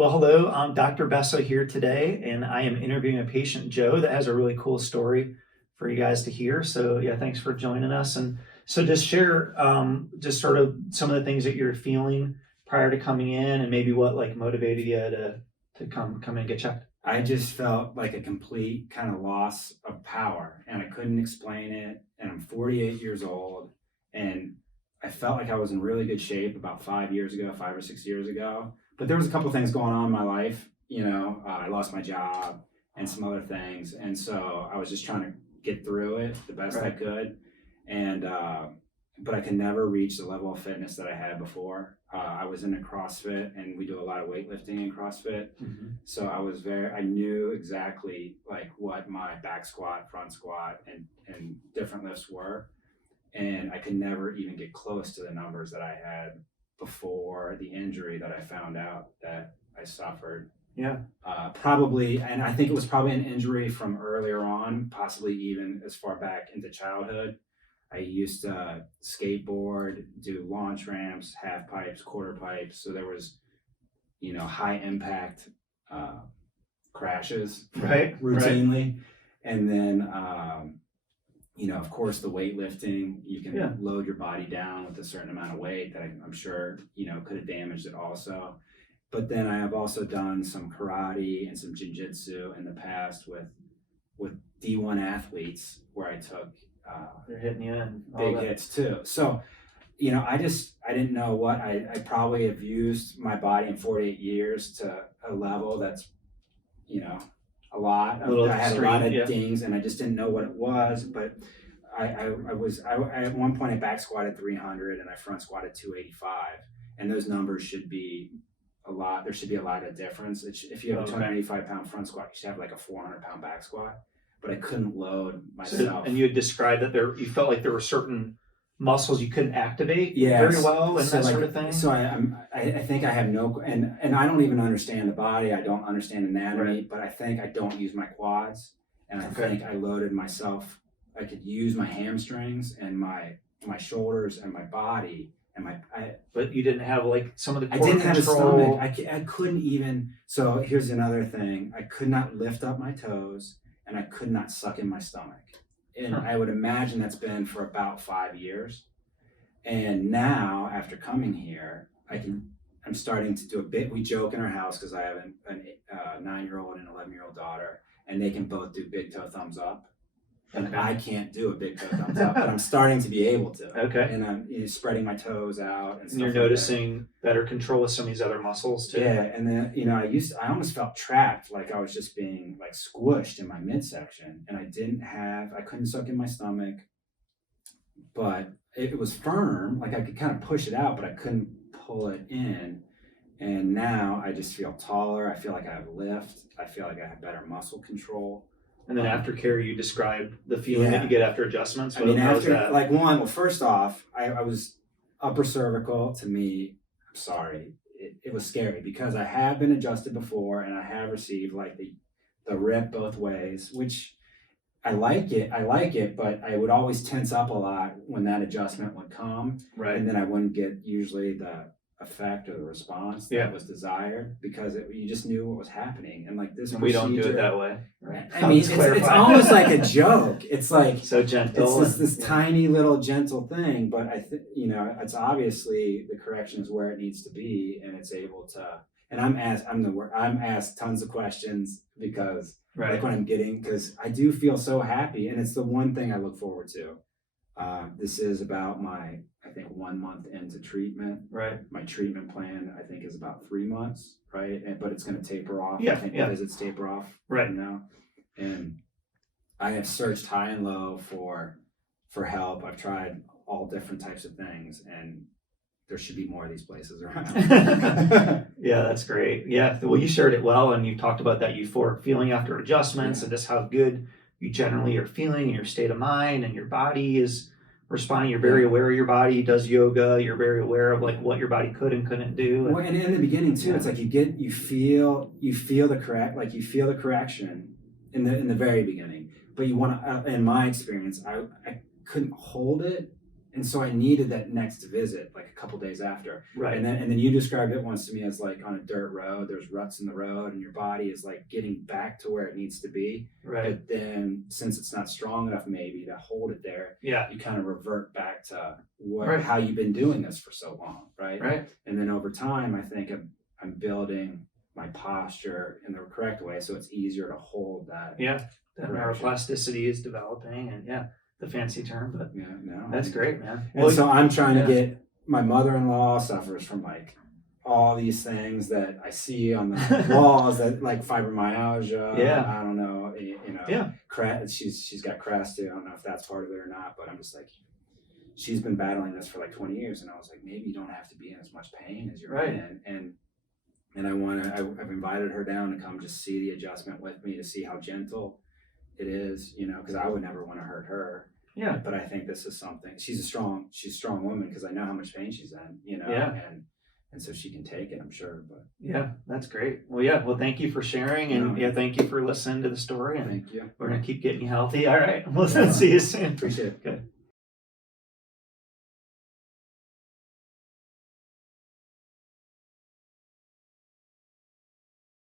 Well, hello, I'm Dr. Besso here today, and I am interviewing a patient, Joe, that has a really cool story for you guys to hear. So, yeah, thanks for joining us. And so, just share just sort of some of the things that you're feeling prior to coming in, and maybe what like motivated you to come in and get checked. I just felt like a complete kind of loss of power and I couldn't explain it. And I'm 48 years old and I felt like I was in really good shape about 5 or 6 years ago. But there was a couple of things going on in my life. I lost my job and some other things. And so I was just trying to get through it the best I could. And, but I could never reach the level of fitness that I had before. I was into CrossFit and we do a lot of weightlifting in CrossFit. Mm-hmm. So I knew exactly like what my back squat, front squat, and different lifts were. And I could never even get close to the numbers that I had before the injury that I found out that I suffered. Yeah. Probably, and I think it was probably an injury from earlier on, possibly even as far back into childhood. I used to skateboard, do launch ramps, half pipes, quarter pipes. So there was, high impact crashes routinely. Right. And then, of course, the weightlifting, you can load your body down with a certain amount of weight that I'm sure, could have damaged it also. But then I have also done some karate and some jiu-jitsu in the past with D1 athletes where I took they're hitting you in big hits too. So, I didn't know what I probably have used my body in 48 years to a level that's, a lot. I had a lot of dings and I just didn't know what it was, but I at one point I back squatted 300 and I front squatted 285 and those numbers should be a lot. There should be a lot of difference. If you have a 285 pound front squat, you should have like a 400 pound back squat. But I couldn't load myself. And you had described that you felt like there were certain muscles you couldn't activate very well and that sort of thing. So I think I have and I don't even understand the body. I don't understand anatomy, but I think I don't use my quads. And I think I loaded myself. I could use my hamstrings and my shoulders and my body and but you didn't have like some of the core I didn't control. have a stomach. I couldn't even. So here's another thing. I could not lift up my toes. And I could not suck in my stomach. And I would imagine that's been for about 5 years. And now, after coming here, I'm starting to do a bit. We joke in our house because I have a 9-year-old and an 11-year-old daughter, and they can both do big toe thumbs up. And I can't do a big toe thumbs up, but I'm starting to be able to. Okay. And I'm spreading my toes out. And you're noticing better control with some of these other muscles too. Yeah, and then I almost felt trapped, like I was just being like squished in my midsection, and I couldn't suck in my stomach, but it was firm, like I could kind of push it out, but I couldn't pull it in. And now I just feel taller. I feel like I have lift. I feel like I have better muscle control. And then aftercare, you described the feeling that you get after adjustments. First off, I was upper cervical. To me, I'm sorry, it was scary because I have been adjusted before and I have received like the rip both ways, which I like it, but I would always tense up a lot when that adjustment would come. Right. And then I wouldn't get usually the effect or the response that was desired because you just knew what was happening. And like this, we don't do it that way. Right. I mean, it's almost like a joke. It's like so gentle. It's this tiny little gentle thing, but I think it's obviously the correction is where it needs to be, and it's able to. And I'm asked tons of questions because like when because I do feel so happy, and it's the one thing I look forward to. This is about I think 1 month into treatment. Right. My treatment plan, I think, is about 3 months. Right. But it's going to taper off. I think the visits taper off right now. And I have searched high and low for help. I've tried all different types of things, and there should be more of these places around. Yeah, that's great. Yeah. Well, you shared it well, and you talked about that euphoric feeling after adjustments and just how good you generally are feeling and your state of mind and your body is responding. You're very aware of your body. He does yoga. You're very aware of like what your body could and couldn't do. Well, and in the beginning too, it's like you feel the correction in the very beginning, but you want to. In my experience, I couldn't hold it And so I needed that next visit, like a couple days after. Right. And then you described it once to me as like on a dirt road, there's ruts in the road and your body is like getting back to where it needs to be. Right. But then since it's not strong enough maybe to hold it there, Yeah. you kind of revert back to Right. how you've been doing this for so long, right? Right. And then over time, I think I'm building my posture in the correct way, so it's easier to hold that. Yeah. That correction. neuroplasticity is developing, and yeah, the fancy term, but Yeah, no, that's great, man. And so I'm trying yeah. to get, my mother-in-law suffers from like all these things that I see on the walls, that like fibromyalgia. Yeah. I don't know, you know. Yeah. She's got CRAS too. I don't know if that's part of it or not, but I'm just like, she's been battling this for like 20 years, and I was like, maybe you don't have to be in as much pain as you're Right. in. And I've invited her down to come just see the adjustment with me, to see how gentle it is, you know, because I would never want to hurt her. Yeah. But I think this is something, she's a strong woman, because I know how much pain she's in, you know. Yeah. And so she can take it, I'm sure. But Yeah, that's great. Well, yeah. Well, thank you for sharing, and No. yeah, thank you for listening to the story. And thank you. we're gonna keep getting you healthy. All right. We'll Yeah. see you soon. Appreciate it. Good.